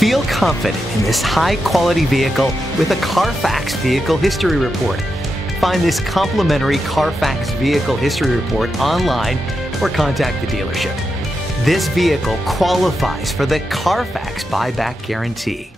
Feel confident in this high-quality vehicle with a Carfax Vehicle History Report. Find this complimentary Carfax Vehicle History Report online or contact the dealership. This vehicle qualifies for the Carfax Buyback Guarantee.